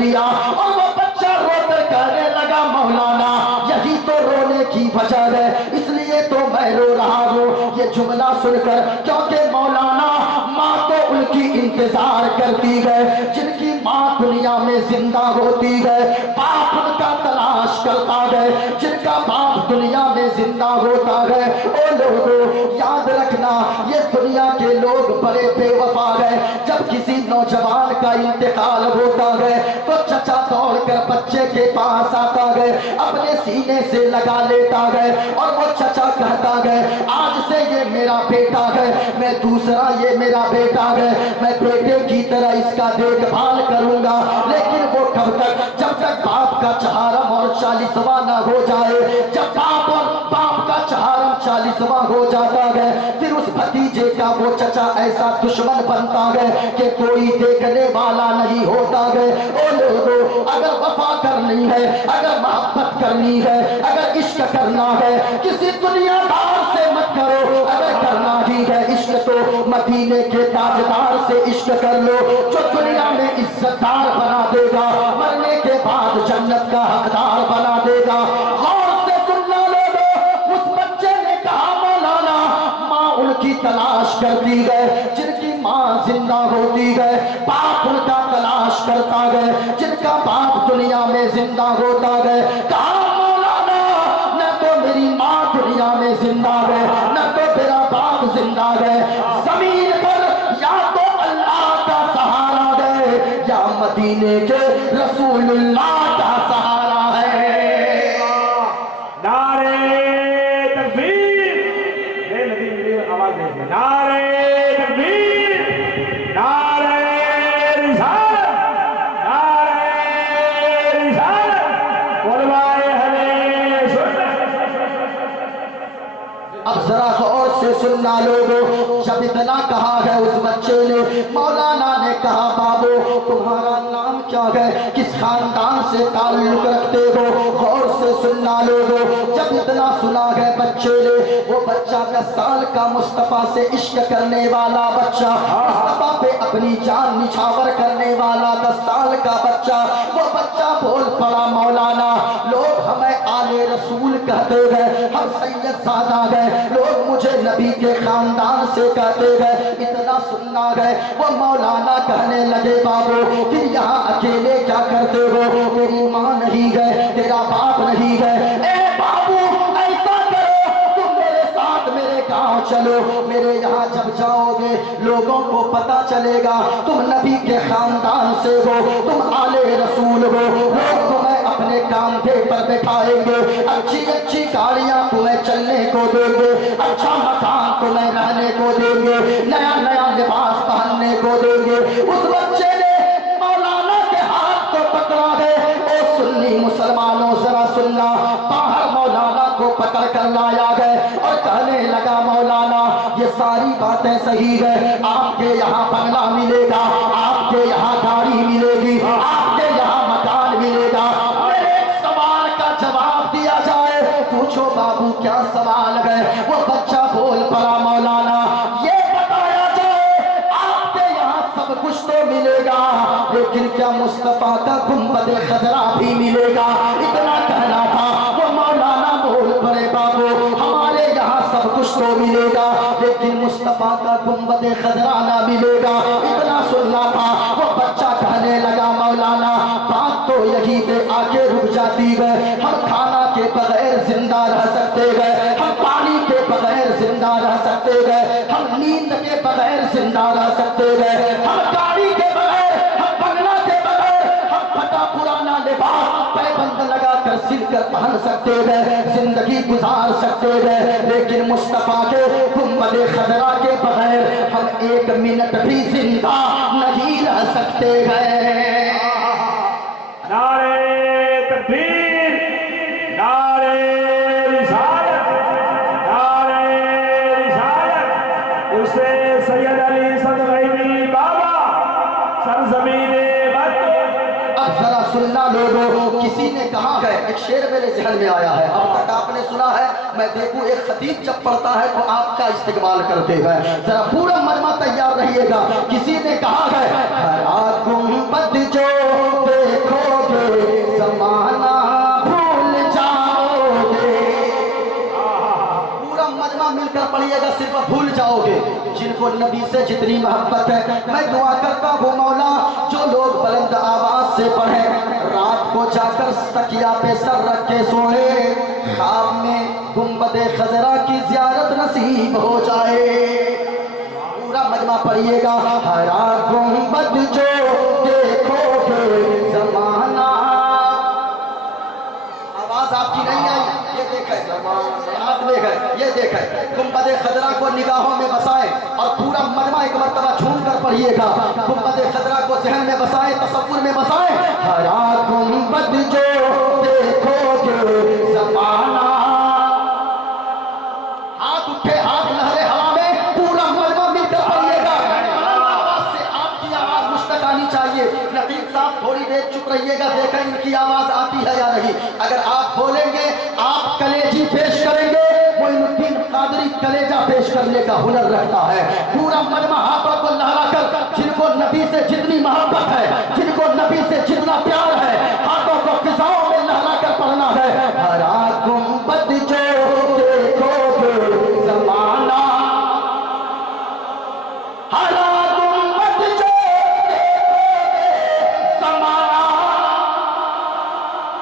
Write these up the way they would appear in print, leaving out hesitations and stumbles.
दिया और वो बच्चा रोकर कहने लगा मौलाना यही तो रोने की वजह है, इसलिए तो मैं रो रहा हूँ ये जुमला सुनकर, क्योंकि मौलाना माँ तो उनकी इंतजार करती है जिनकी माँ दुनिया में जिंदा होती है, बाप उनका तलाश करता है जिनका बाप दुनिया में जिंदा होता है। ओ लोगों याद रखना ये दुनिया के लोग बड़े बेवफा है। जब किसी नौजवान का इंतकाल होता है तो चचा दौड़कर बच्चे के पास आता है, अपने सीने से लगा लेता है और वो चचा कहता है आज से ये मेरा बेटा है, मैं दूसरा ये मेरा बेटा है, मैं बेटे की तरह इसका देखभाल करूंगा। लेकिन वो कब तक, जब तक बाप का चहारम और 40वां ना हो जाए। जब बाप और बाप का चहारम 40वां हो जाता है फिर उस भतीजे का वो चचा ऐसा दुश्मन बनता है कि कोई देखने वाला नहीं होता है। ओ लोगों अगर वफा करनी है, अगर मोहब्बत करनी है, अगर इश्क करना है किसी दुनियादार से मत करो, अगर करना ही है इश्क तो मदीने के ताजदार से इश्क कर लो जो दुनिया में इज्जतदार बना देगा, मरने के बाद जन्नत का हकदार बना देगा। और से सुनना लोगों उस बच्चे ने कहा मौलाना माँ उनकी तलाश करती है जिनकी माँ जिंदा होती है, बाप उनका तलाश करता है जिनका बाप दुनिया में जिंदा होता है। कहा मौलाना न तो मेरी माँ दुनिया में जिंदा है न तो मेरा बाप जिंदा है, जमीन पर या तो अल्लाह का सहारा है या मदीने के रसूलुल्लाह का सहारा है। नारे तकबीर, आवाज दे, नारे तकबीर, नारे रिसालत, नारे रिसालत, उलमाए हमें सुन्नत। अब जरा गौर से सुनना लोगों, जब इतना कहा है उस बच्चे ने, मौलाना ने कहा बाबू तुम्हारा नाम क्या है, किस खानदान से ताल्लुक रखते हो। गौर से सुनना लोगों, जब इतना सुना है बच्चे ने, वो बच्चा 10 साल का मुस्तफा से इश्क करने वाला बच्चा, मुस्तफा पे अपनी जान निछावर करने वाला 10 साल का बच्चा, वो बच्चा बोल पड़ा मौलाना लोग हमें आले रसूल कहते हैं, हम सैयद सादा है, लोग मुझे नबी के खानदान से कहते हैं। इतना सुनना है वो मौलाना कहने लगे बाबू फिर यहाँ अकेले क्या करते हो, मेरी माँ नहीं है, तेरा बाप नहीं है। ए बाबू ऐसा करो तुम मेरे साथ मेरे गांव चलो, मेरे यहाँ जब जाओगे लोगों को पता चलेगा तुम नबी के खानदान से हो, तुम आले रसूल हो, लोग तुम्हें अपने कांधे पर बैठाएंगे, अच्छी अच्छी गाड़ियां तुम्हें चलने को देंगे, अच्छा मकान तुम्हें रहने को देंगे, नया नया लिबास पहनने को देंगे। उस बच्चे ने मौलाना के हाथ को पकड़ा है। ओ सुन्नी मुसलमानों जरा सुनना, बाहर मौलाना को पकड़ कर लाया गए और कहने लगा मौलाना ये सारी बातें सही है, आपके यहाँ बंगला मिलेगा, आपके यहाँ गाड़ी मिलेगी, आपके यहाँ मकान मिलेगा। मेरे एक सवाल का जवाब दिया जाए। पूछो बाबू क्या सवाल है। वो बच्चा बोल पड़ा मौलाना ये बताया जाए आपके यहाँ सब कुछ तो मिलेगा लेकिन क्या मुस्तफा का गुंबद खजरा भी मिलेगा। इतना कहना था। वो मौलाना बोल पड़े बाबू हमारे यहाँ सब कुछ तो मिलेगा लेकिन मुस्तफा का गुंबद खजरा ना मिलेगा। इतना सुनना था। वो बच्चा कहने लगा मौलाना बात तो यही पे आके रुक जाती है, हम खाना के बगैर जिंदा रह सकते हैं, हम पानी के बगैर जिंदा रह सकते हैं, हम नींद के बगैर जिंदा रह सकते हैं, हम गाड़ी के बगैर, हम बंगला के बगैर, हम फटा पुराना लिबास पैबंद लगाकर सिल कर पहन सकते हैं, जिंदगी गुजार सकते हैं, लेकिन मुस्तफा के गुंबद खजरा के बगैर हम 1 मिनट भी जिंदा नहीं रह सकते हैं। नारे तकबीर, नारे रिसालत, नारे रिसालत। उसे सैयद अली सदगैनी बाबा सरजमीने अब जरा सुनना लोगों, किसी ने कहा है, एक शेर मेरे जहन में आया है, अब तक आपने सुना है, मैं देखूं एक खतीब जब पढ़ता है तो आपका इस्तेमाल करते हैं, जरा पूरा मरमा तैयार रहिएगा। किसी ने कहा है हरा गुंबद जो देखो सिर्फ भूल जाओगे। जिनको नबी से जितनी मोहब्बत है, मैं दुआ करता हूँ मौला जो लोग बुलंद आवाज से पढ़े, रात को जाकर तकिया पे सर रख के सोए, ख्वाब में गुंबदे खजरा की ज़ियारत नसीब हो जाए। पूरा मजमा पढ़िएगा। हरा गुंबद जो देखोगे जमाना, आवाज आपकी नहीं आई, ये देखे हाथ में है, ये देखे गुंबदे खजरा को निगाहों में बसाए और पूरा मजमा एक मरतबा झूम कर पढ़िएगा। गुंबदे खजरा को जहन में बसाए, तसव्वुर में बसाए। हरा गुंबद जो देखोगे जमाना, हाथ उठे, हाथ लहरे हवा में, पूरा मजमा मिलकर पढ़िएगा। आवाज से आपकी आवाज मुश्तक आनी चाहिए। नकीब साहब थोड़ी देर चुप रहिएगा, देखें इनकी आवाज आती है या नहीं। अगर आप बोलेंगे, आप कलेजी पेश करेंगे, मोइनुद्दीन कादरी कलेजा पेश करने का हुनर रखता है। पूरा मजमा हाथों को लहराकर, जिनको नबी से जितनी मोहब्बत है, जिनको नबी से जितना प्यार है, हाथों को फिजाओं में लहराकर पढ़ना है। हरा गुंबद जो देखोगे जमाना, हरा गुंबद जो देखोगे जमाना,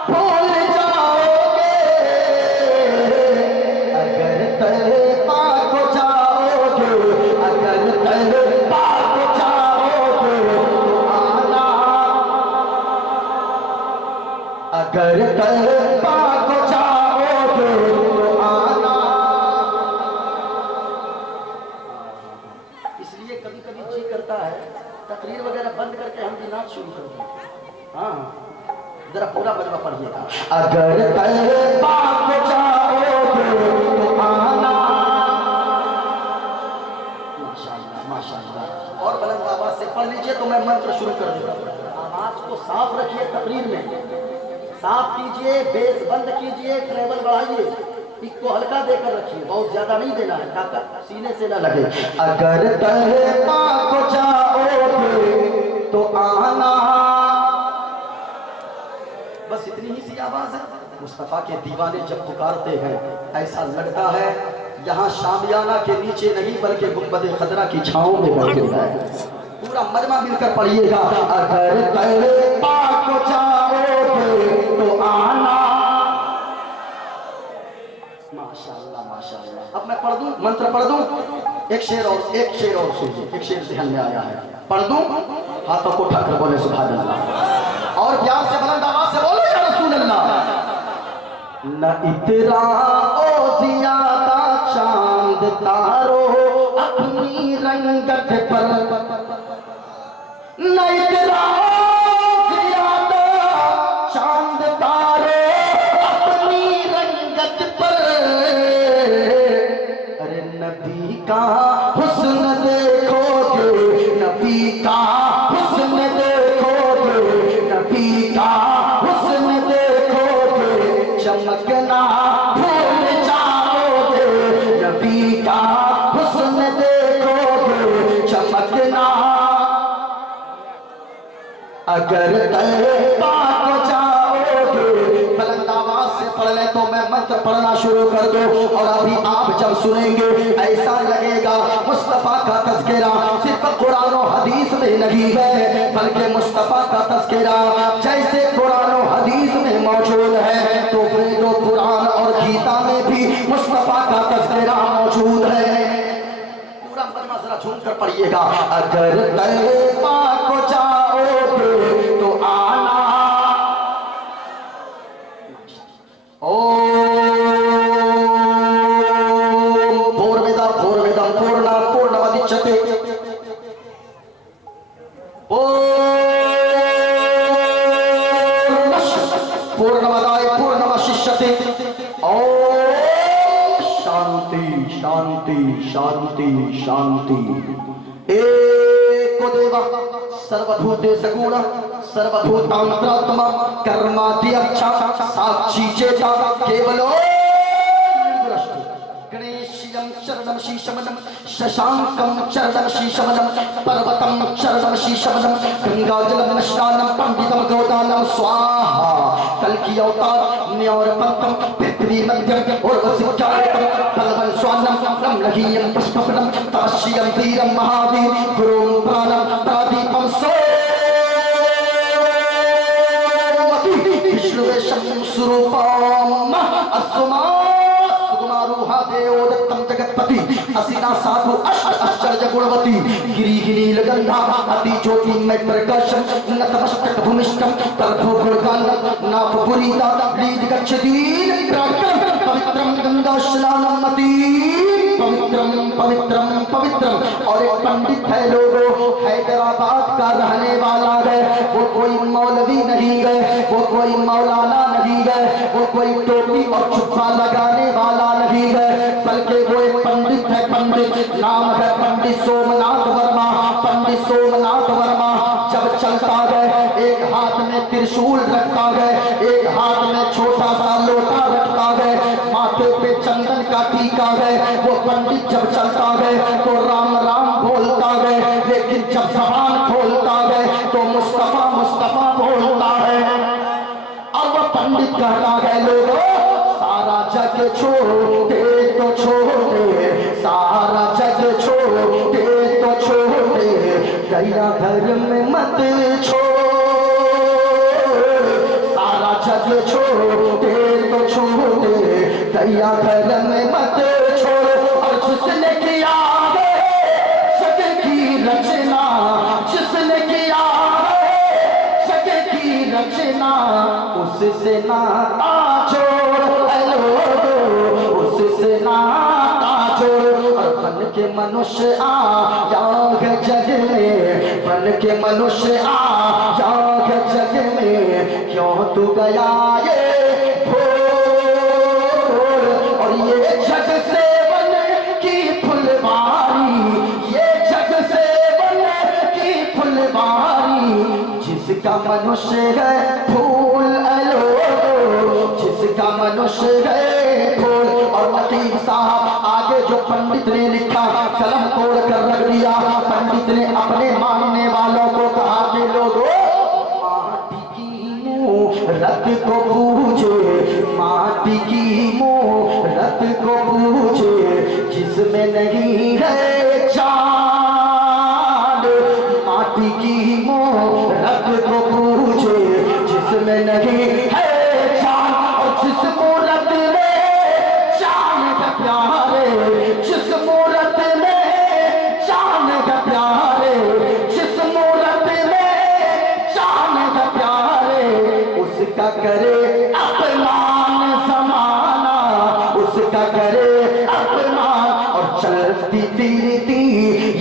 भूल जाओगे अगर तलपा को जाओगे, अगर तलपा को जाओगे तो आना, अगर तलपा को जाओगे तो आना। इसलिए कभी कभी जी करता है तकरीर वगैरह बंद करके हम भी नाच शुरू कर दें। हाँ, जरा पूरा मजमा पढ़िएगा। अगर तलपा को जाओगे तो आना। माशाअल्लाह माशाअल्लाह। और बुलंद आवाज से पढ़ लीजिए तो मैं मंत्र शुरू कर दूंगा। आवाज को साफ रखिए, तकरीर में साफ कीजिए, बेस बंद कीजिए, ट्रेवल बढ़ाइए, इसको हल्का देकर रखिए, बहुत ज्यादा नहीं देना है ताकि सीने से ना लगे। अगर तलपा को जाओगे तो आना, बस इतनी ही सी आवाज है। मुस्तफा के दीवाने जब पुकारते हैं, ऐसा लगता है यहाँ शामियाना के नीचे नहीं बल्कि गुंबदे खदरा की छांव में बैठे हैं। पूरा मजमा मिलकर पढ़िएगा। अगर तलपा को जाओगे तो आना। माशाअल्लाह माशाअल्लाह। अब मैं पढ़ दूं, मंत्र पढ़ दूं, एक शेर और सुनिए, एक शेर ज़हन में आया है, पढ़ दूं, हाथों को उठाकर बोले सुभान अल्लाह, और प्यार से बुलंद आवाज से बोलो या रसूल अल्लाह। न इतरा ओ ज़ियादा चांद तारो अपनी रंगत पर, न इतरा ज़ियादा चांद तारो अपनी रंगत पर, अरे नबी का हुस्न देखोगे, नबी का हुस्न देखोगे, नबी का हुस्न देखोगे, चमकना भूल जाओगे, नबी का हुस्न देखोगे, चमकना। अगर तलपा को जाओगे, बुलंद आवाज से पढ़ ले तो मैं मंत्र पढ़ना शुरू कर दो, और अभी आप जब सुनेंगे ऐसा लगेगा मुस्तफा का तज़किरा सिर्फ कुरान और हदीस में नहीं है, बल्कि मुस्तफा का तज़किरा जैसे कुरान और हदीस में मौजूद है, तो वेद कुरान और गीता में भी मुस्तफा का तज़किरा मौजूद है। पूरा मजमा जरा झूम कर पढ़िएगा। अगर तलपा को जाओगे तो आना। पूर्णमिदं पूर्णात् पूर्णमुदच्यते, पूर्णमदाय पूर्णमवशिष्यते। ओम शांति शांति शांति शांति। एको देवा सर्वभूतेषु सगुणः सर्वभूतान्तरात्मा कर्माद्यक्षा साक्षी चेता केवलो गणेशं चरणं शीशमनं शशांकं चरणं शीशमनं पर्वतं चरणं शीशमनं गंगाजलं स्नानं पंडितं गोदानं स्वाहा। कल की अवतार न्योर पंतम पृथ्वी मध्यम और वसिष्ठायतम तलवन स्वानम नम लघीयम पुष्पपनम तपस्यम वीरम महावीर गुरुम प्राणम प्रादीपम सो विष्णुवेशम स्वरूपम अस्मा देवोदत्तम जगतपति असीना साधु आश्चर्य गुणवती गिरी गंधा अति ज्योति में प्रकाशम नतमस्तक भूमिष्ठम तर्भो गुणगानम नाभपुरीता लीद गच्छतीन प्राक्तम पवित्रम गंगा स्नानम मति पवित्रम पवित्रम पवित्रम। और एक पंडित है लोगों, हैदराबाद का रहने वाला है, वो कोई मौलवी नहीं गए, वो कोई मौलाना नहीं गए, वो कोई टोपी और छुपा लगाने वाला नहीं गए, बल्कि वो एक पंडित है। पंडित नाम है पंडित सोमनाथ वर्मा। पंडित सोमनाथ वर्मा जब चलता गए एक हाथ में त्रिशूल रखता गए, एक हाथ में छोटा सा लोटा रखता गए, माथे पे चंदन का टीका गए। वो पंडित जब चलता गए तो राम राम बोलता गए, लेकिन जब जबान खोलता गए तो मुस्तफा मुस्तफा बोलता है। अब वो पंडित कहता है लोगों, सारा जग छोड़े तो छोड़े, सारा जग छोड़े तो छोड़े, गैया धर्म में मत छोड़, सारा जग छोड़े तो छोड़े, गैया धर्म में मत छोड़। और जिसने किया जग की रचना, जिसने किया जग की रचना, उससे नाता जोड़, उससे नाता जोड़। और बन के मनुष्य आया जग में, बन के मनुष्य आया जग में, क्यों तू गया ये भोर। और ये जग से बन की फुलवारी, ये जग से बन की फुलवारी, जिसका मनुष्य है फूल जिसका मनुष्य है फूल। और नकीब साहब आगे जो पंडित ने लिखा, कलम तोड़ कर रख दिया। पंडित ने अपने मानने वालों को कहा कि लोगों, माटी की मूरत को पूजे, माटी की मूरत को पूजे, जिसमें नहीं है जान, माटी की मूरत को पूजे, जिसमें नहीं है जान। और जिस मूरत में जान है प्यारे, जिस मूरत में जान है प्यारे, जिस मूरत में जान है प्यारे, उसका करे अपमान जमाना, उसका करे अपमान। और चलती फिरती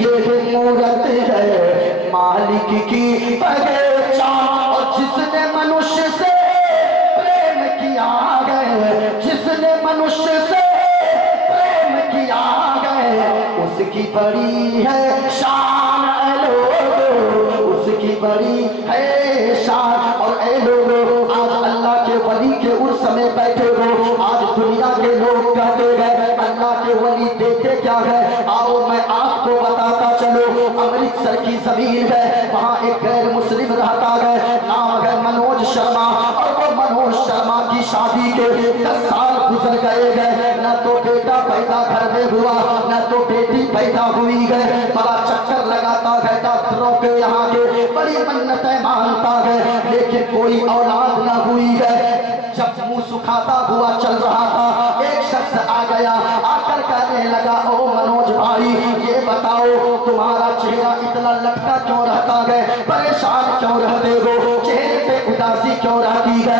ये मूरत है मालिक की पहचान। और जिसने मनुष्य से प्रेम किया गए, जिसने मनुष्य से प्रेम किया गए, उसकी बड़ी है शान, उसकी बड़ी है शान। और ए लोगों, आज अल्लाह के वली के उस समय बैठे हो, आज दुनिया के लोग कहते हैं अल्लाह के वली देते क्या है। आओ मैं आपको बताता चलो, अमृतसर की जमीन है, वहाँ एक गैर मुस्लिम रहता है, नाम है मनोज शर्मा। और वो मनोज शर्मा की शादी के 10 साल गुजर गए, न तो बेटा पैदा घर में हुआ, न तो बेटी पैदा हुई है। बड़ा चक्कर लगाता है डॉक्टरों के यहाँ के, बड़ी मन्नतें मानता है, लेकिन कोई औलाद न हुई है। जब मुंह सुखाता हुआ चल रहा था, एक शख्स आ गया, आकर कहने लगा, ओ मनोज भाई, ये बताओ तुम्हारा चेहरा इतना लटका क्यों रहता है, परेशान क्यों रहते हो, चेहरे पे उदासी क्यों रहती है।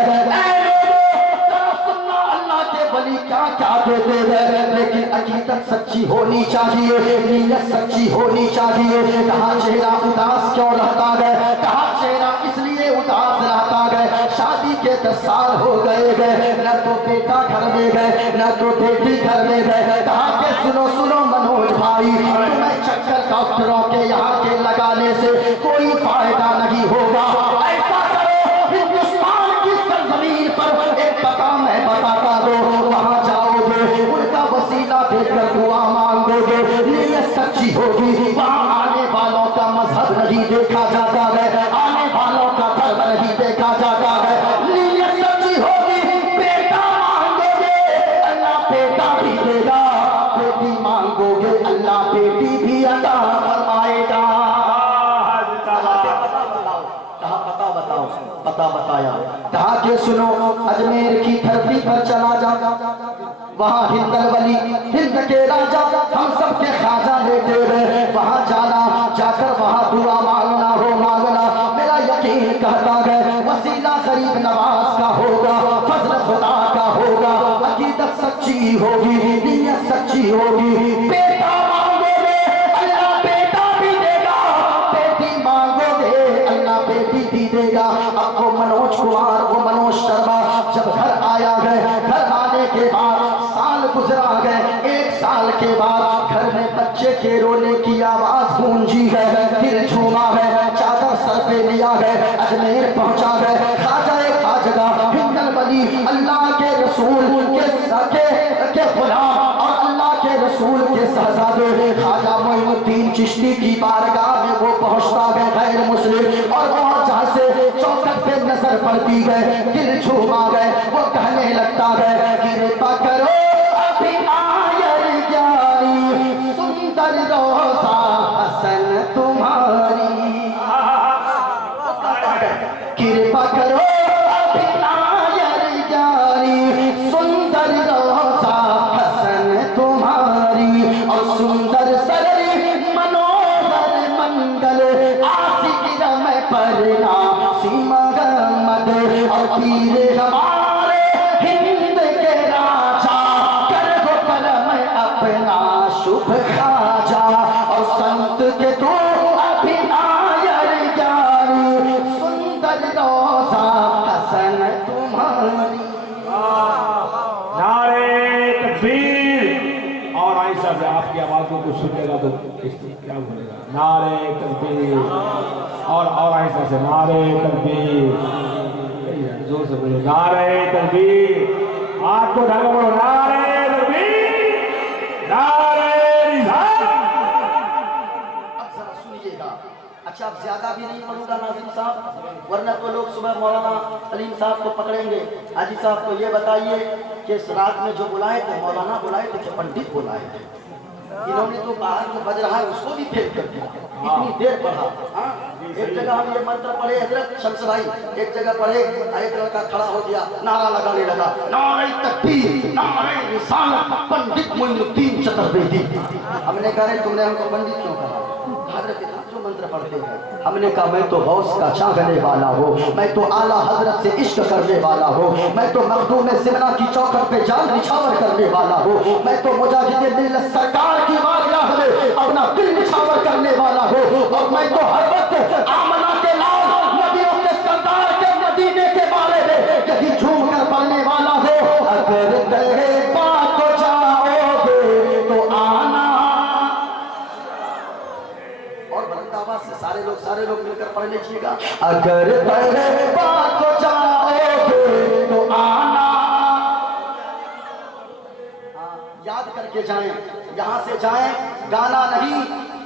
वली क्या क्या देते हैं, लेकिन अकीदत सच्ची होनी चाहिए, नीयत सच्ची होनी चाहिए। कहा चेहरा उदास क्यों रहता है, कहा चेहरा इसलिए उदास रहता है, शादी के 10 साल हो गए हैं, न तो बेटा घर में गए, न तो बेटी घर में गए। कहा के सुनो सुनो मनोज भाई, तुम्हें चक्कर डॉक्टरों के यहाँ के लगाने से कोई फायदा नहीं होगा। ऐसा करो, हिंदुस्तान की सरजमीन पर एक मकाम है, बताता दो, वहां जाओगे, उनका वसीला देकर दुआ मांगोगे, नीयत सच्ची होगी। वहां आने वालों का मजहब नहीं देखा जाता है, आने वालों का धर्म नहीं देखा जाता है, नीयत सच्ची हो रास्ता बताया। कहा कि सुनो, अजमेर की धरती पर चला जा, वहाँ हिंदल वली, हिंद के राजा, हम सब के ख्वाजा लेटे हुए, वहाँ जाना, जाकर वहाँ दुआ मांगना हो मांगना। मेरा यकीन कहता है वसीला गरीब नवाज का होगा, फजल खुदा का होगा, अकीदत सच्ची होगी, नीयत सच्ची होगी। बेटा मांगोगे अल्लाह बेटा भी देगा, बेटी मांगोगे अल्लाह बेटी भी देगा। अब वो मनोज कुमार, वो मनोज शर्मा जब घर आया है, घर आने के बाद साल गुजरा गए, एक साल के बाद घर में बच्चे के रोने की आवाज गूंजी है, दिल झूमा है, चादर सर पे लिया है, अजमेर पहुंचा है। खाजा खाजगा हिंदल वली अल्लाह के रसूल के गुलाम और अल्लाह के रसूल के शहजादे खाजा मोइनुद्दीन चिश्ती की बारगाह में वो पहुंचता है गैर मुस्लिम, और वहां जहां से चौखट पे नजर पड़ती है, दिल झूमा गए, वो कहने लगता है कृपा करो अभी आयर ज्ञानी, सुंदर रोजा हसन तुम्हारी, कृपा करो अभी आयर ज्ञानी, सुंदर रोजा हसन तुम्हारी, और सुंदर सररी मनोहर मंगल आशिक रम परना सीमा गमद, और पीर हमारे हिंद के राजा कर गो परम अपना शुभ खाजा, और संत के तो अभी आयर ज्ञानी, सुंदर रोजा हसन तुम्हारी। नारे तकबीर। और आइसा से आपकी आवाजों को सुनेगा तो क्या बोलेगा? नारे तकबीर। और आइसा से नारे तकबीर, जोर से बोलो नारे तकबीर। आपको ढंग बोलो नारे तकबीर, नारे रिसालत। अब जरा सुनिएगा। अच्छा, अब ज्यादा भी नहीं पढ़ूंगा नाज़िम साहब, वरना तो लोग सुबह मौलाना अलीम साहब को पकड़ेंगे। हाजी साहब को ये बताइए कि इस रात में जो बुलाए थे, मौलाना बुलाए थे कि पंडित बुलाए थे? इन्होंने तो बाहर जो बज रहा है उसको भी फेल कर दिया, इतनी देर पढ़ा। हाँ, एक जगह हम ये मंत्र पढ़े हजरत शम्स भाई, एक जगह पढ़े, एक लड़का खड़ा हो गया, नारा लगाने लगा, नारे तकबीर, नारे रिसालत, पंडित मोइनुद्दीन चतुर्वेदी। हमने कहा तुमने हमको पंडित क्यों कहा? हजरत जो मंत्र पढ़ते हैं। हमने कहा मैं तो गौस का चाहने वाला हूँ, मैं तो आला हजरत से इश्क करने वाला हूँ, मैं तो मखदूम सिमरा की चौखट पे जान निछावर करने वाला हूँ, मैं तो मुजाहिद मिल्लत सरकार की बारगाह में अपना दिल निछावर करने वाला हूँ, और मैं तो हर वक्त आमना के लाल नबियों के सरदार के मदीने के बारे में यही झूम कर पढ़ने वाला हूँ। अगर तेरे पास को जाओगे तो आना, और बुलंद आवाज से सारे लोग मिलकर पढ़ लीजिएगा। अगर तेरे पास को जाओगे तो आना, याद करके जाएं, यहाँ से जाएं, गाना नहीं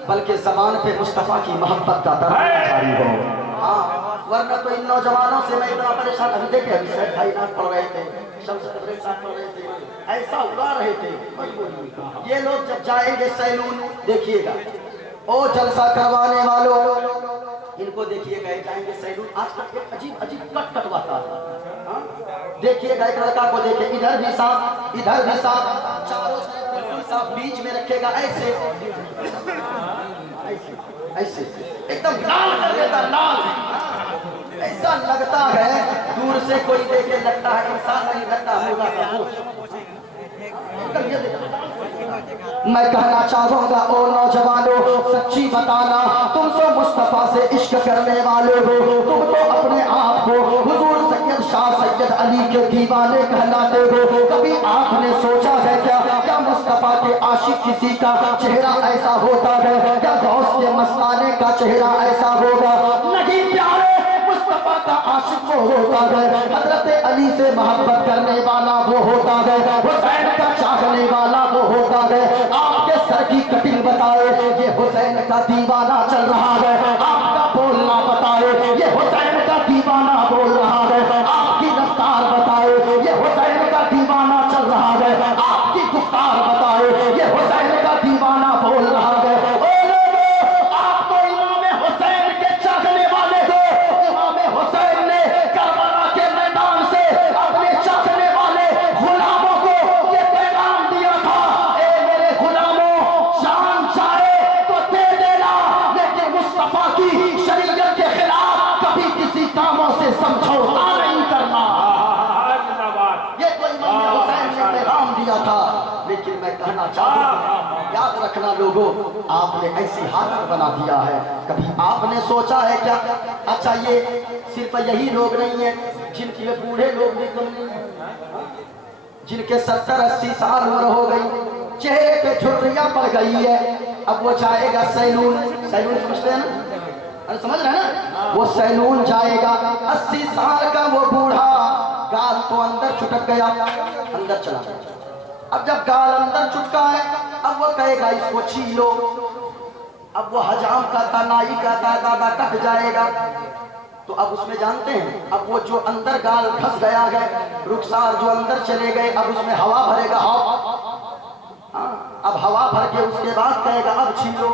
बल्कि जबान पे मुस्तफा की मोहब्बत का तराना जारी हो। हाँ, वरना तो इन नौजवानों से मैं इतना परेशान। अभी देखे, अभी सैयद भाई नाथ पढ़ रहे थे, शम्स तबरेज़ साहब पढ़ रहे थे, ऐसा उड़ा रहे थे। ये लोग जब जाएंगे सैलून, देखिएगा ओ जलसा करवाने वालों, इनको देखिएगा, जाएंगे सैलून, आजकल एक अजीब कट कटवाता है। देखिएगा, एक लड़का को देखे, इधर भी सांप, इधर भी सांप, चारों तरफ सांप, बीच में रखेगा ऐसे ऐसे एकदम लाल कर देता, लाल। ऐसा लगता है दूर से कोई देखे लगता है इंसान नहीं, लगता होगा मैं कहना चाहूंगा ओ नौजवानों, सच्ची बताना, तुम तो मुस्तफा से इश्क करने वाले हो, तुम तो अपने आप को हुजूर सैयद शाह सैयद अली के दीवाने कहलाते हो। कभी आपने सोचा है क्या मुस्तफा के आशिक किसी का चेहरा ऐसा होता है? क्या गौस के मस्ताने का चेहरा ऐसा होगा? नहीं प्यारे, मुस्तफा का आशिक वो होता है, हजरत अली से मोहब्बत करने वाला वो होता है, हुसैन का चाहने वाला वो होता है। आपके सर की कटिंग बताए, ये हुसैन का दीवाना चल रहा है, आपका बोलना बताए, ये हुसैन का दीवाना बोल रहा है, आपकी रफ्तार बताए, ये हुसैन का दीवाना चल रहा है, आपकी गुफ्तार बताए, ये हुसैन का दीवाना बोल रहा है। आप तो इमाम हुसैन के चाहने वाले हो, इमाम हुसैन ने कहना चाहूँ, याद रखना लोगों, आपने ऐसी हालत बना दिया है, कभी आपने सोचा है क्या? अच्छा ये सिर्फ यही लोग नहीं है जिनके बूढ़े लोग भी कम नहीं है, जिनके 70-80 साल उम्र हो गई, चेहरे पे झुर्रियां पड़ गई है, अब वो जाएगा सैलून, सैलून समझते हैं ना, अरे समझ रहे हैं ना, वो सैलून जाएगा, 80 साल का वो बूढ़ा, गाल तो अंदर चुटक गया, अंदर चला गया। अब जब गाल अंदर चुटका है, अब वो कहेगा इसको छीलो, अब वो हजाम का नाई का दादा कट जाएगा, तो अब उसमें जानते हैं, अब वो जो अंदर गाल फंस गया है, रुखसार जो अंदर चले गए, अब उसमें हवा भरेगा, अब हवा भर के उसके बाद कहेगा अब छीलो।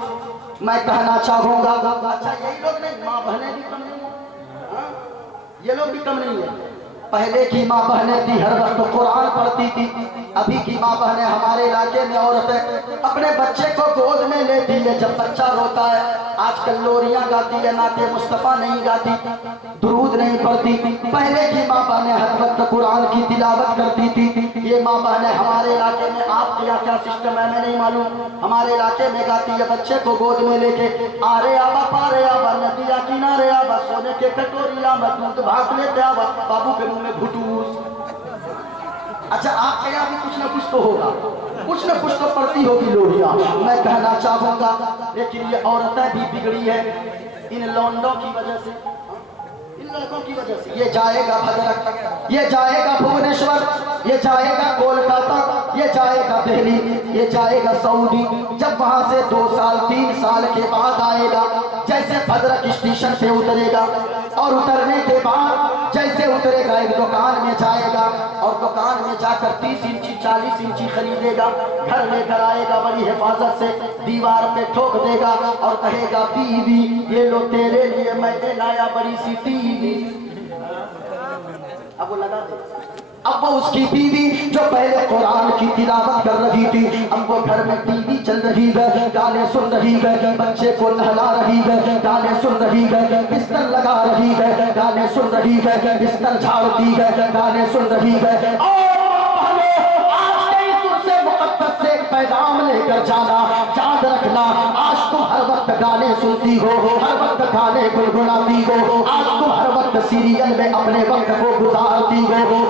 मैं कहना चाहूंगा, अच्छा यही लोग नहीं, माँ बहनें भी कम नहीं है, ये लोग भी कम नहीं है। पहले की माँ बहनें थी हर वक्त कुरान पढ़ती थी, अभी की माँ बहनें हमारे इलाके में औरतें अपने बच्चे को गोद में लेती है, जब बच्चा रोता है आजकल लोरियां गाती है, नाते मुस्तफा नहीं गाती, दुरूद नहीं पढ़ती। पहले की माँ बहनें हर वक्त कुरान की तिलावत करती थी। ये माँ बहनें हमारे इलाके में, आपके यहाँ क्या सिस्टम है मैं नहीं मालूम, हमारे इलाके में गाती है बच्चे को गोद में लेके, आरे आवा पारे आवा नदिया किनारे आवा, सोने के कटोरिया में दूध भाग लेते आवा, बाबू के मुंह में घुटूस। अच्छा आपके यहाँ भी कुछ ना कुछ तो होगा, कुछ ना कुछ तो पड़ती होगी लोहिया, मैं कहना चाहूंगा। लेकिन ये औरतें भी बिगड़ी है इन लौंडों की वजह से, इन लड़कों की वजह से। ये जाएगा भद्रक, ये जाएगा भुवनेश्वर, ये जाएगा कोलकाता, ये जाएगा दिल्ली, ये जाएगा सऊदी। जब वहां से 2 साल 3 साल के बाद आएगा, जैसे भद्रक स्टेशन पे उतरेगा, और उतरने के बाद जैसे उतरेगा एक दुकान में जाएगा, और दुकान में जाकर 30 इंची 40 इंची खरीदेगा, घर लेकर आएगा बड़ी हिफाजत से, दीवार पे ठोक देगा और कहेगा बीवी ये लो तेरे लिए मैंने लाया बड़ी सी टीवी। अब वो लगा दे, अब वो उसकी बीवी जो पहले कुरान की तिलावत कर रही थी, अब वो घर में टीवी चल रही है, गाने सुन रही है, बच्चे को नहला रही है, गाने सुन रही है, बिस्तर लगा रही है, गाने सुन रही है, बिस्तर झाड़ती है, गाने सुन रही है। पैगाम लेकर जाना, याद रखना, आज तुम हर वक्त गाने सुनती हो, हर वक्त गाने गुनगुनाती हो, आज तुम हर वक्त सीरियल में अपने वक्त को गुजारती हो।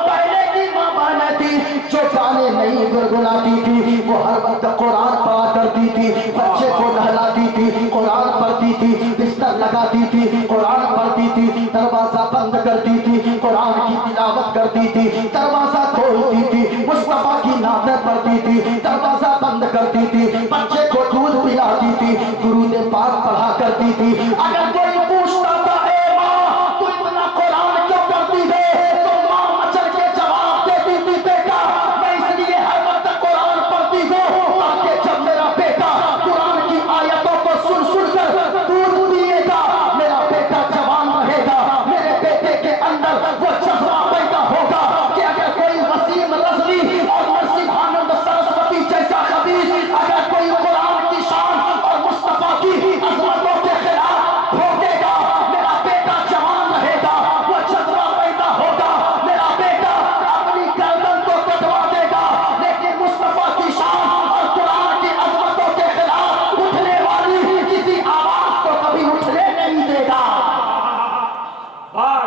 पहले की माँ बहनें थी जो गाने नहीं गुनगुनाती थी, वो हर वक्त कुरान पढ़ा करती थी, बच्चे को नहलाती थी, कुरान पढ़ती थी, बिस्तर लगाती थी, कुरान पढ़ती थी, दरवाजा बंद करती थी, कुरान की तिलावत करती थी, दरवाजा खोलती थी, मुस्तफा की नाते पढ़ती थी, दरवाजा बंद करती थी, बच्चे को दूध पिलाती थी, दुरूद पाक पढ़ा करती थी। अगर कोई पूछता था ए माँ तू इतना कुरान क्यों पढ़ती है, तो माँ मचल के जवाब देती थी बेटा मैं इसलिए हर वक्त कुरान पढ़ती हूँ ताकि जब मेरा बेटा कुरान की आयतों को सुन सुनकर दूध पिएगा, मेरा बेटा जवान रहेगा, मेरे बेटे के अंदर वो जज्बा पैदा होगा कि अगर कोई वसीम रजवी और नरसिंहानंद सरस्वती जैसा हदीस अगर कोई कुरान की शान और मुस्तफा की अजमतों के खिलाफ भोगेगा, मेरा बेटा जवान रहेगा, वो जज्बा पैदा होगा, मेरा बेटा अपनी गर्दन को कटवा देगा, लेकिन मुस्तफा की शान और कुरान की अजमतों के खिलाफ उठने वाली किसी आवाज को कभी उठने नहीं देगा।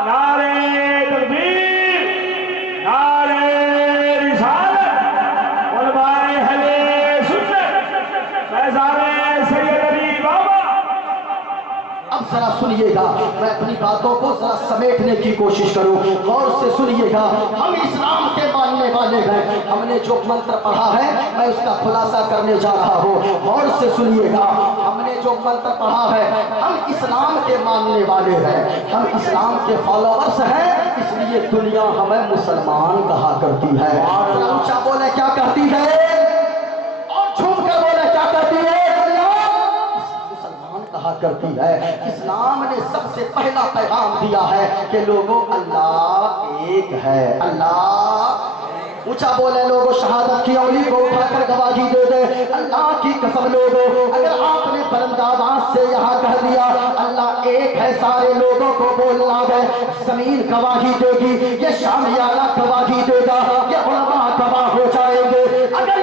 नारे तकबीर, नारे रिसालत, उलमाए अहले सुन्नत, फैज़ाने सैयद अली बाबा। अब जरा सुनिएगा, मैं अपनी बातों को जरा समेटने की कोशिश करूं, गौर से सुनिएगा। हम इस्लाम के मानने वाले हैं, हमने जो मंत्र पढ़ा है मैं उसका खुलासा करने जा रहा हूं, गौर से सुनिएगा। हमने जो मंत्र पढ़ा है, हम इस्लाम के मानने वाले हैं, हम इस्लाम के फॉलोअर्स हैं, इसलिए दुनिया हमें मुसलमान कहा करती है। जरा ऊंचा बोले क्या कहती है, और झूम कर बोले क्या कहती है, कहा करती है। इस्लाम ने सबसे पहला पैगाम दिया है कि लोगों अल्लाह एक है, अल्लाह ऊंचा बोले लोगों, शहादत की उंगली को उठाकर गवाही दे दे, अल्लाह की कसम लोगों, अगर आपने बुलंद आवाज से यहाँ कह दिया अल्लाह एक है, सारे लोगों को बोलना है, जमीन गवाही देगी, ये शामियाना गवाही देगा, ये उलमा गवाह हो जाएंगे। अगर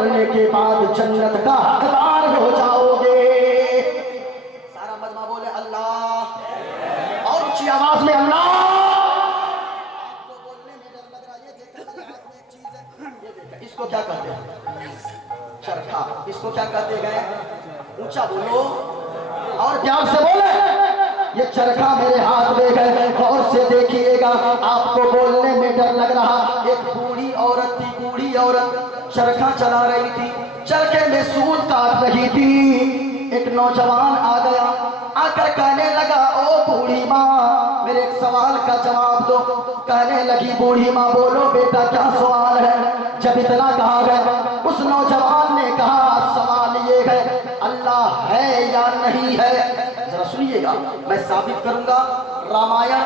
मरने के बाद जन्नत का हकदार हो जाओगे। सारा मजमा बोले अल्लाह, और ऊंची आवाज में अल्लाह। आपको बोलने में डर लग रहा है, ये देखो मेरे हाथ में एक चीज है, ये देखो, इसको क्या कहते हैं? चरखा। इसको क्या कहते गए? ऊंचा बोलो और प्यार से बोले। ये चरखा मेरे हाथ में है, गौर से देखिएगा। आपको बोलने में डर लग रहा। एक बूढ़ी औरत थी, बूढ़ी औरत चरखा चला रही थी, चरखे में सूत काट रही थी। एक नौजवान आ गया, आकर कहने लगा, ओ बूढ़ी माँ मेरे एक सवाल का जवाब दो। कहने लगी बूढ़ी माँ, बोलो बेटा क्या सवाल है? जब इतना कहा गया, उस नौजवान ने कहा, सवाल ये है, अल्लाह है या नहीं है? जरा सुनिएगा, मैं साबित करूंगा। रामायण,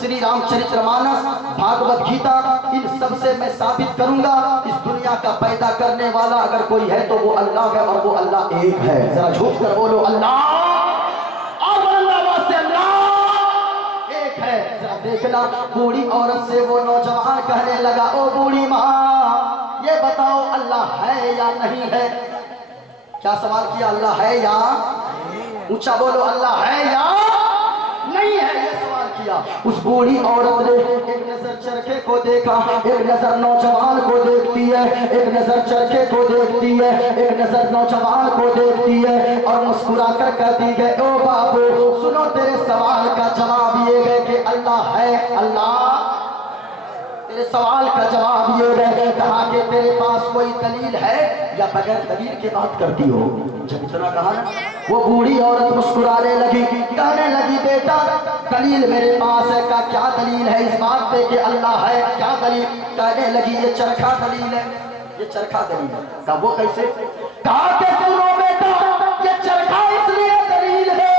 श्री रामचरितमानस, भागवत गीता, इन सब से मैं साबित करूंगा इस दुनिया का पैदा करने वाला अगर कोई है तो वो अल्लाह है, और वो अल्लाह एक है। जरा झूठ कर बोलो अल्लाह, और बुलंदाबाद से अल्लाह एक है। जरा देखना, बूढ़ी औरत से वो नौजवान कहने लगा, ओ बूढ़ी माँ ये बताओ अल्लाह है या नहीं है? क्या सवाल किया? अल्लाह है या? ऊंचा बोलो, अल्लाह है या नहीं है? ये सवाल किया। उस बूढ़ी औरत ने एक नजर चरखे को देखा, एक नजर नौजवान को देखती है, एक नजर चरखे को देखती है, एक नजर नौजवान को देखती है, और मुस्कुरा कर कहती है, ओ बाबू सुनो, तेरे सवाल का जवाब ये है कि अल्लाह है। अल्लाह, तेरे सवाल का जवाब ये है। कहा कि तेरे पास कोई दलील है या बगैर दलील के बात करती हो? जब इतना कहा ना, वो बूढ़ी औरत मुस्कुराने लगी, कहने लगी, बेटा दलील मेरे पास है। का क्या दलील है इस बात पे कि अल्लाह है? क्या दलील? कहने लगी, ये चरखा दलील है, ये चरखा दलील है। कहा वो कैसे? कहा कि सुनो बेटा, ये चरखा इसलिए दलील है,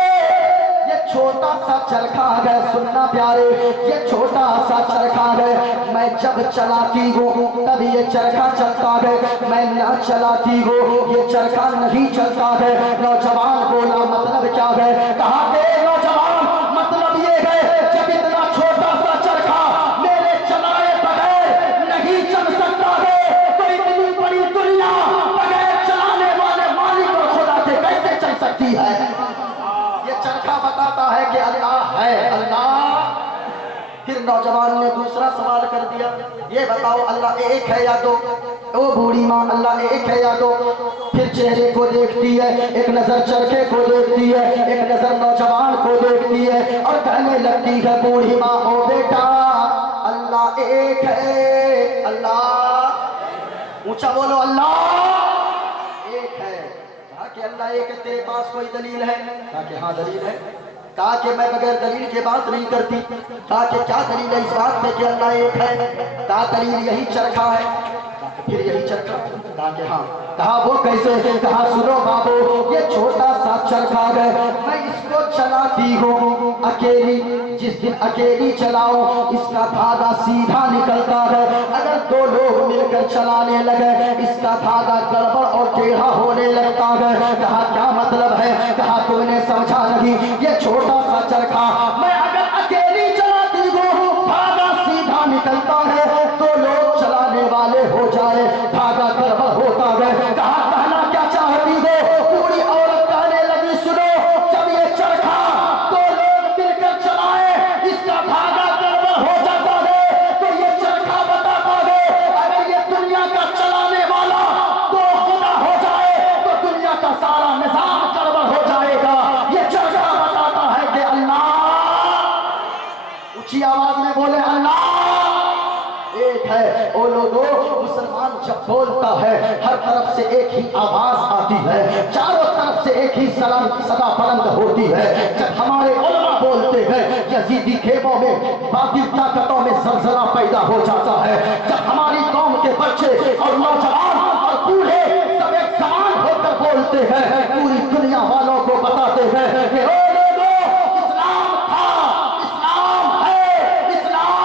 छोटा सा चरखा है, सुनना प्यारे, ये छोटा सा चरखा है। मैं जब चलाती हूँ तब ये चरखा चलता है, मैं न चलाती हूँ ये चरखा नहीं चलता है। नौजवान बोला, मतलब क्या है? कहा कि नौजवान मतलब ये है, जब इतना छोटा सा चरखा मेरे चलाए बगैर नहीं चल सकता है, तो इतनी बड़ी दुनिया बगैर चलाने वाले मालिक और खुदा से कैसे चल सकती है? चरखा बताता है कि अल्लाह है। अल्लाह। फिर नौजवान ने दूसरा सवाल कर दिया, ये बताओ अल्लाह एक है या दो? ओ बूढ़ी माँ, अल्लाह एक है या दो? फिर चेहरे को देखती है, एक नजर चरखे को देखती है, एक नजर नौजवान को देखती है, और कहने लगती है बूढ़ी माँ, ओ बेटा अल्लाह एक है। अल्लाह, ऊंचा बोलो, अल्लाह एक है। कि अल्लाह एक है, तेरे पास कोई दलील है? कहा कि हाँ दलील है। कहा कि मैं बगैर दलील के बात नहीं करती। कहा कि क्या दलील है इस बात पे कि अल्लाह एक है? कहा दलील यही चरखा है। फिर यही चरखा? कहा कि हाँ। कहा वो कैसे? कहा सुनो बाबू, ये छोटा सा चरखा है, मैं इसको चलाती हूँ अकेली। जिस दिन अकेली चलाओ इसका धागा सीधा निकलता है, अगर दो लोग मिलकर चलाने लगे इसका धागा गड़बड़ और टेढ़ा होने लगता है। कहा क्या मतलब है? कहा तुमने समझा नहीं, ये छोटा सा चरखा मैं अगर अकेली चलाती हूँ धागा सीधा निकलता है, दो लोग चलाने वाले हो जाए धागा गड़बड़ होता है। कहा कहना क्या चाहती हो? पूरी औरत कहने लगी, सुनो, जब ये चरखा दो लोग मिलकर चलाए इसका धागा गड़बड़ हो जाता है, तो ये चरखा बताता है अगर ये दुनिया का चलाने वाला तो खुदा हो जाए तो दुनिया का सारा निजाम गड़बड़ हो जाएगा। ये चरखा बताता है कि अल्लाह, ऊंची आवाज में बोले, अल्लाह एक है। ओ लोगों, मुसलमान जब बोलता है हर तरफ से एक ही आवाज आती है, चारों तरफ से एक ही सलाम सदा बुलंद होती है। जब हमारे उलमा बोलते हैं यजीदी खेमों में बातिल ताकतों में जलजला पैदा हो जाता है। जब हमारी कौम के बच्चे और नौजवान और बूढ़े सब एक समान होकर बोलते हैं, पूरी दुनिया वालों को बताते हैं कि ओ लोगों, इस्लाम था, इस्लाम है, इस्लाम।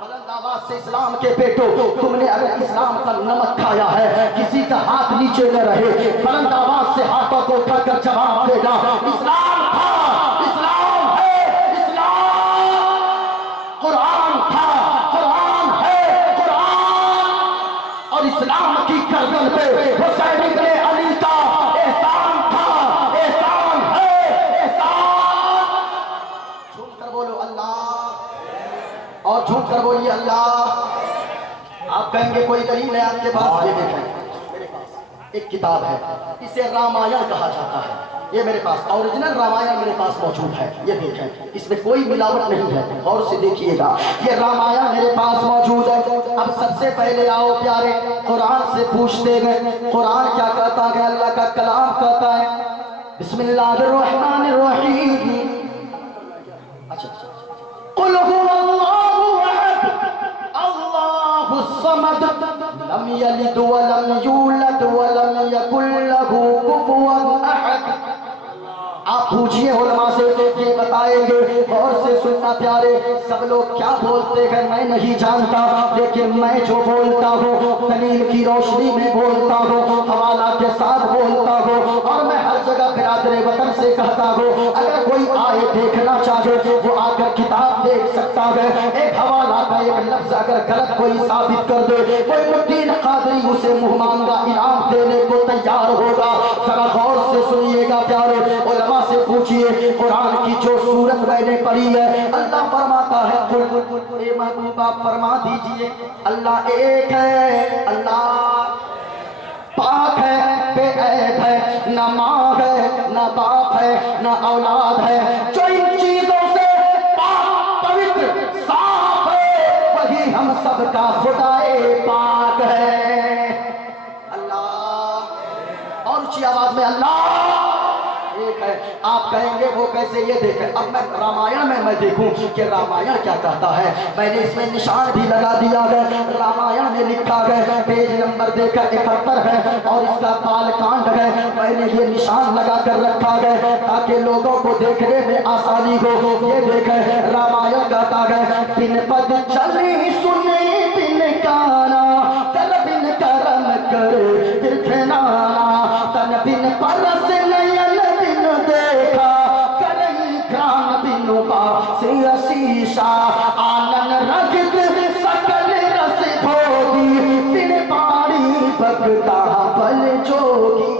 बुलंद आवाज से इस्लाम के बेटो, तुमने अगर इस्लाम का नमक खाया है, किसी का हाथ नीचे न रहे, बुलंद आवाज से हाथों को उठाकर जवाब देगा, इस्लाम था, इस्लाम है, इस्लाम। कुरान था, कुरान है, कुरान। और इस्लाम इमाम की गर्दन पे हुसैन इब्ने अली का एहसान था, एहसान है, एहसान। झूम कर बोलो अल्लाह, और झूम कर बोलिए अल्लाह। आप कहेंगे कोई दलील है आपके पास? ये देखें, मेरे पास एक किताब है, इसे रामायण कहा जाता है। ये मेरे पास ओरिजिनल रामायण मेरे पास मौजूद है। ये देखें, इसमें कोई मिलावट नहीं है, गौर से देखिएगा। ये रामायण मेरे पास मौजूद है। अब सबसे पहले आओ प्यारे, कुरान से पूछते गए, कुरान क्या कहता है? अल्लाह का कलाम कहता है बिस्मिल्लाहिर्रहमानिर्रहीम। अच्छा, कुल हुवल्लाहु अहद अल्लाहुस समद लम यलिद व लम यूलद व लम यकुल लहू कुफुवन अहद। आप पूछिए उलमा से, ये बताएंगे। और से सुनना प्यारे, सब लोग क्या बोलते हैं मैं नहीं जानता, लेकिन मैं जो बोलता हूँ दलील की रोशनी में बोलता हूँ, हवाला के साथ बोलता हूँ, और मैं हर जगह बिरादरे वतन से कहता हूँ अगर कोई आए देखना चाहे वो आकर किताब देख सकता है। एक हवाला का एक लफ्ज अगर गलत कोई साबित कर दे, कोई मुद्दीन कादरी उसे मुहमांगा इनाम देने को तैयार होगा। जरा गौर से सुनिएगा प्यारे, उलमा से पूछिए। कुरान की जो सूरत मैंने पढ़ी है, अल्लाह फरमाता है कुल ए महबूबा फरमा दीजिए अल्लाह एक है, अल्लाह पाक है, बेऐब है, न माँ है न बाप है न औलाद है। जो इन चीजों से पाक पवित्र साफ है वही हम सबका खुदाए पाक है। अल्लाह, और ऊंची आवाज में अल्लाह एक है। आप कहेंगे वो कैसे? ये देखें, अब मैं रामायण में मैं देखूं कि रामायण क्या कहता है। मैंने इसमें निशान भी लगा दिया है, रामायण में लिखा है, पेज नंबर देकर 71 है और इसका बाल कांड है। मैंने ये निशान लगा कर रखा है ताकि लोगों को देखने में आसानी हो। ये देखें, रामायण कहता है बिन पद चली सुने बिन काना, कर बिन करम कर बिरखना, तन बिन परस नयन देखा, करई ग्राम बिनु से अशीषा, आनन रगित सकल रस भोगी, बिन पानी भगता बल जोगी।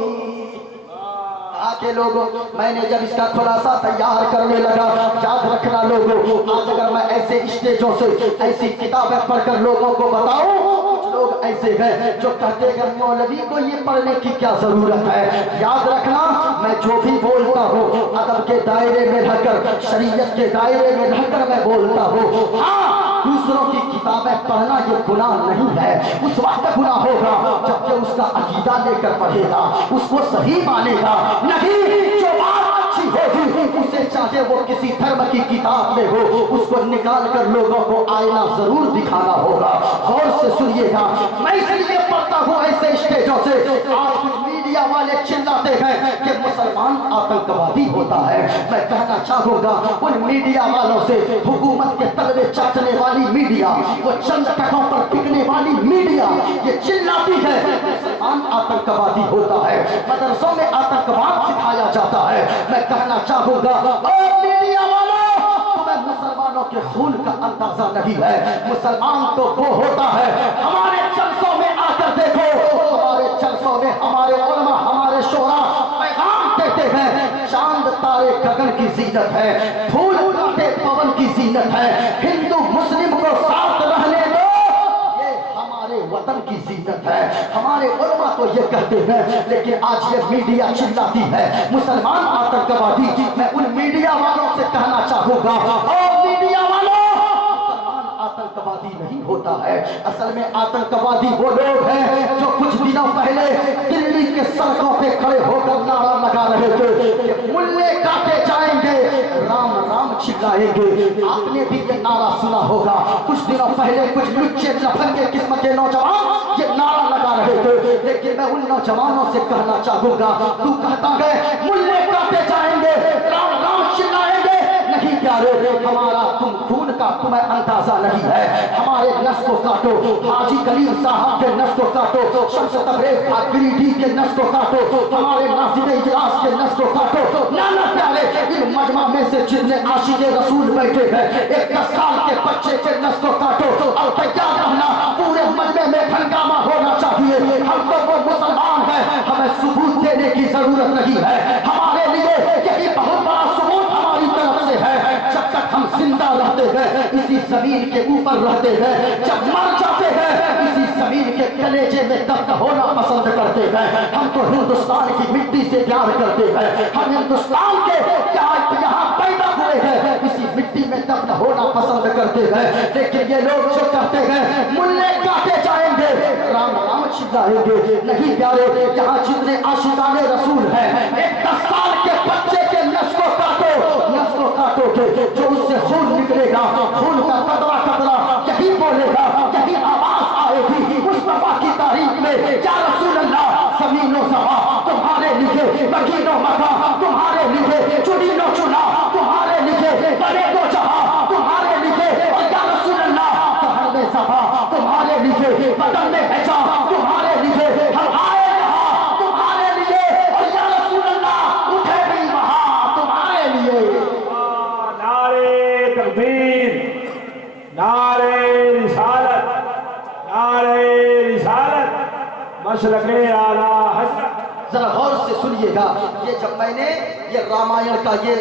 आके लोगों, मैंने जब इसका खुलासा तैयार करने लगा, याद रखना लोगों, आज अगर मैं ऐसे स्टेजों से ऐसी किताबें पढ़कर लोगों को बताऊं, लोग ऐसे हैं जो कहते हैं मौलवी को ये पढ़ने की क्या जरूरत है। याद रखना, मैं जो भी बोलता हूँ अदब के दायरे में रहकर, शरीयत के दायरे में रहकर मैं बोलता हूँ। हाँ, दूसरों की किताबें पढ़ना ये गुनाह नहीं है। उस वक्त गुनाह होगा जबकि उसका अकीदा लेकर पढ़ेगा, उसको सही मानेगा। नहीं, जो बात अच्छी होगी उसे चाहे वो किसी धर्म की किताब में हो, उसको निकाल कर लोगों को आईना जरूर दिखाना होगा। और से सुनिएगा, मैं इसलिए पढ़ता हूँ ऐसे स्टेजों से। आज कुछ मीडिया वाले चिल्लाते हैं कि मुसलमान आतंकवादी होता है। मैं कहना चाहूंगा उन मीडिया वालों से, हुकूमत के तलबे चाटने वाली मीडिया, वो चंद टकों पर टिकने वाली मीडिया ये चिल्लाती है मुसलमान आतंकवादी होता है, मदरसों में आतंकवाद सिखाया जाता है। मैं कहना चाहूंगा मीडिया वालों, तुम्हें मुसलमानों के खून का अंदाजा नहीं है। मुसलमान तो वो होता है, हमारे जलसों में आकर देखो, हमारे जलसों में हमारे उलमा, हमारे शोरा पैगाम देते हैं। चांद तारे गगन की जीनत है, फूल कांटे पवन की जीनत है। हिंदू मुस्लिम को साथ रहने दो, ये हमारे वतन की जीनत है। हमारे उलमा तो ये कहते हैं, लेकिन आज ये मीडिया चिल्लाती है मुसलमान आतंकवादी। मैं उन मीडिया वालों से कहना चाहूंगा, और मीडिया वालों, आतंकवादी नहीं होता है। असल में आतंकवादी वो लोग हैं जो कुछ दिनों पहले दिल्ली के सड़कों पे खड़े होकर नारा लगा रहे थे कि मुल्ले काटे जाएंगे, राम राम चिल्लाएंगे। आपने भी ये नारा सुना होगा। कुछ दिनों पहले कुछ लुच्चे लफंगे किस्म के नौजवान ये नारा लगा रहे थे, लेकिन मैं उन नौजवानों से कहना चाहूंगा, तू कहता है मुल्ले काटे जाएंगे, राम राम चिल्लाएंगे। नहीं प्यारे, हमारा तुम खून का तुम्हें अंदाजा नहीं है। हमारे नस को काटो, हाजी कलीम साहब के नस को काटो, शम्स तबरेज़ गिरिडीह के नस को काटो, हमारे नाज़िर इजलास के नस को काटो। ना ना प्यारे, इन मजमा में से जितने आशिक़े रसूल बैठे हैं, एक 10 साल के बच्चे के नस को काटो और तैयार रहना, पूरे मजमे में हंगामा होना चाहिए। हम तो वो मुसलमान हैं, हमें सबूत देने की जरूरत नहीं है। हमारे लिए यही बहुत बड़ा सबूत हमारी तरफ से है। जब तक हम जिंदा रहते हैं इसी जमीन के ऊपर रहते हैं, जब मर जाते हैं इसी जमीन के कलेजे में दफ्न होना पसंद करते हैं। हम तो हिंदुस्तान की मिट्टी से प्यार करते हैं, हम हिंदुस्तान के यहाँ पैदा हुए हैं, इसी मिट्टी में दफ्न होना पसंद करते हैं। लेकिन ये लोग जो कहते हैं मुल्ले काटे जाएंगे, राम राम चिल्लाएंगे, नहीं प्यारे, यहाँ जितने आशिकाने रसूल हैं, एक 10 साल के बच्चे के नस को काटोगे, जो उससे खून निकलेगा, खून का कतरा कतरा यही बोलेगा, यही आवाज आएगी मुस्तफा की तारीफ में, या रसूल अल्लाह, ज़मीनो ज़मा तुम्हारे लिए, मकीनो मका तुम्हारे लिए, चुनीनो चुना तुम्हारे लिए, बने दो जहां तुम्हारे लिए, और या रसूल अल्लाह, कहर में ज़मा तुम्हारे लिए, बदन में हैजा तुम्हारे लिए, हम आए यहाँ तुम्हारे लिए, और या रसूल अल्लाह उठे भी वहां तुम्हारे लिए। नारे तकबीर, नारे रिसालत, नारे रिसालत, मशरक़े आला हज़रत। जरा गौर से सुनिएगा, ये जब मैंने ये रामायण का ये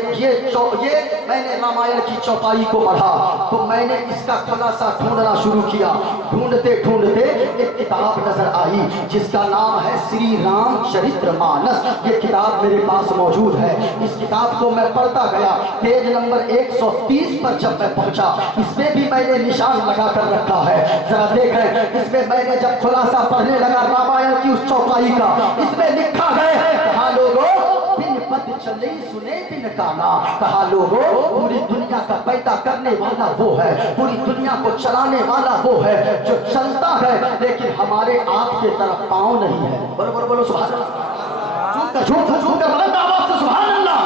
मैंने रामायण की चौपाई को पढ़ा तो मैंने इसका खुलासा ढूंढना शुरू किया। ढूंढते ढूंढते एक किताब नजर आई जिसका नाम है श्री राम चरित्रमानस। ये किताब मेरे पास मौजूद है। इस किताब को मैं पढ़ता गया, पेज नंबर 130 पर जब मैं पहुंचा, इसमें भी मैंने निशान लगा कर रखा है। जरा देखें, इसमें मैंने जब खुलासा पढ़ने लगा रामायण की उस चौपाई का, इसमें लिखा है, कहा लोगों बिन पद चले सुने बिन काना, कहा लोगों पूरी दुनिया का पैदा करने वाला वो है, पूरी दुनिया को चलाने वाला वो है जो चलता है लेकिन हमारे आपके तरफ पाँव नहीं है। बोलो बोलो बोलो सुभान अल्लाह, झूठ बुलंद आवाज से सुभान अल्लाह।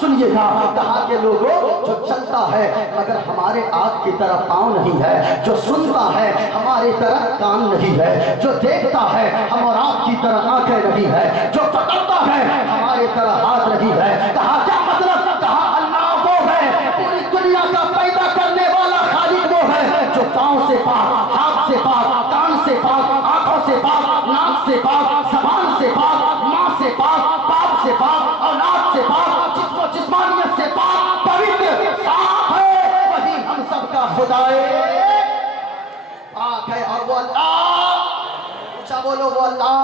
सुनिएगा, कहा के लोगों जो चलता है मगर हमारे आँख की तरफ पाँव नहीं है, जो सुनता है हमारे तरफ कान नहीं है, जो देखता है हम और आपकी तरह आंखें नहीं है, जो पकड़ता है हमारे तरह हाथ नहीं है। कहा क्या मतलब? कहा अल्लाह वो है, पूरी दुनिया का पैदा करने वाला खालिक वो है जो पाँव से पाक, हाथ से पाक, कान से पाक, आंखों से पाक, नाक से पाक, जबान से पाक, माँ से पाक, बाप से पाक, औलाद से पाक, जिस्मानियत से पाक, पवित्र साफ है, वही हम सबका खुदाए पाक है। और वो अल्लाह, ऊंचा बोलो, वो अल्लाह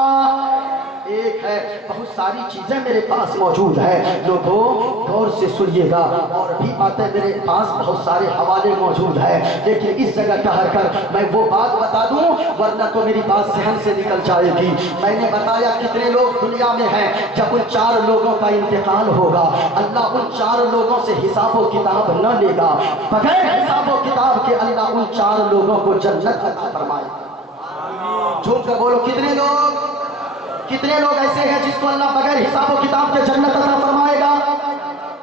एक है। बहुत सारी चीजें मेरे पास मौजूद है, लोगों गौर से सुनिएगा। और भी बातें मेरे पास बहुत सारे हवाले मौजूद है, लेकिन इस जगह ठहर कर मैं वो बात बता दूं वरना तो मेरी बात सहन से निकल जाएगी। मैंने बताया कितने लोग दुनिया में हैं, जब उन 4 लोगों का इंतकाल होगा अल्लाह उन 4 लोगों से हिसाबो किताब न लेगा, बगैर हिसाबो किताब के अल्लाह उन 4 लोगों को जन्नत अता फरमाएगा। झूठ कर बोलो, कितने लोग ऐसे हैं जिसको अल्लाह बगैर हिसाब किताब के जन्नत अता फरमाएगा?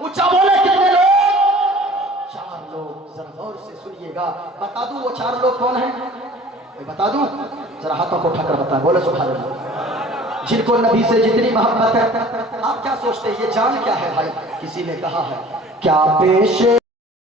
ऊंचा बोले, कितने लोग? 4 लोग। जरा गौर से सुनिएगा, बता दूं वो 4 लोग कौन हैं? मैं बता दूं, जरा हाथों को उठाकर बताएं, बोले सुभान अल्लाह। जिनको नबी से जितनी मोहब्बत है, आप क्या सोचते हैं ये जान क्या है भाई? किसी ने कहा है क्या पेश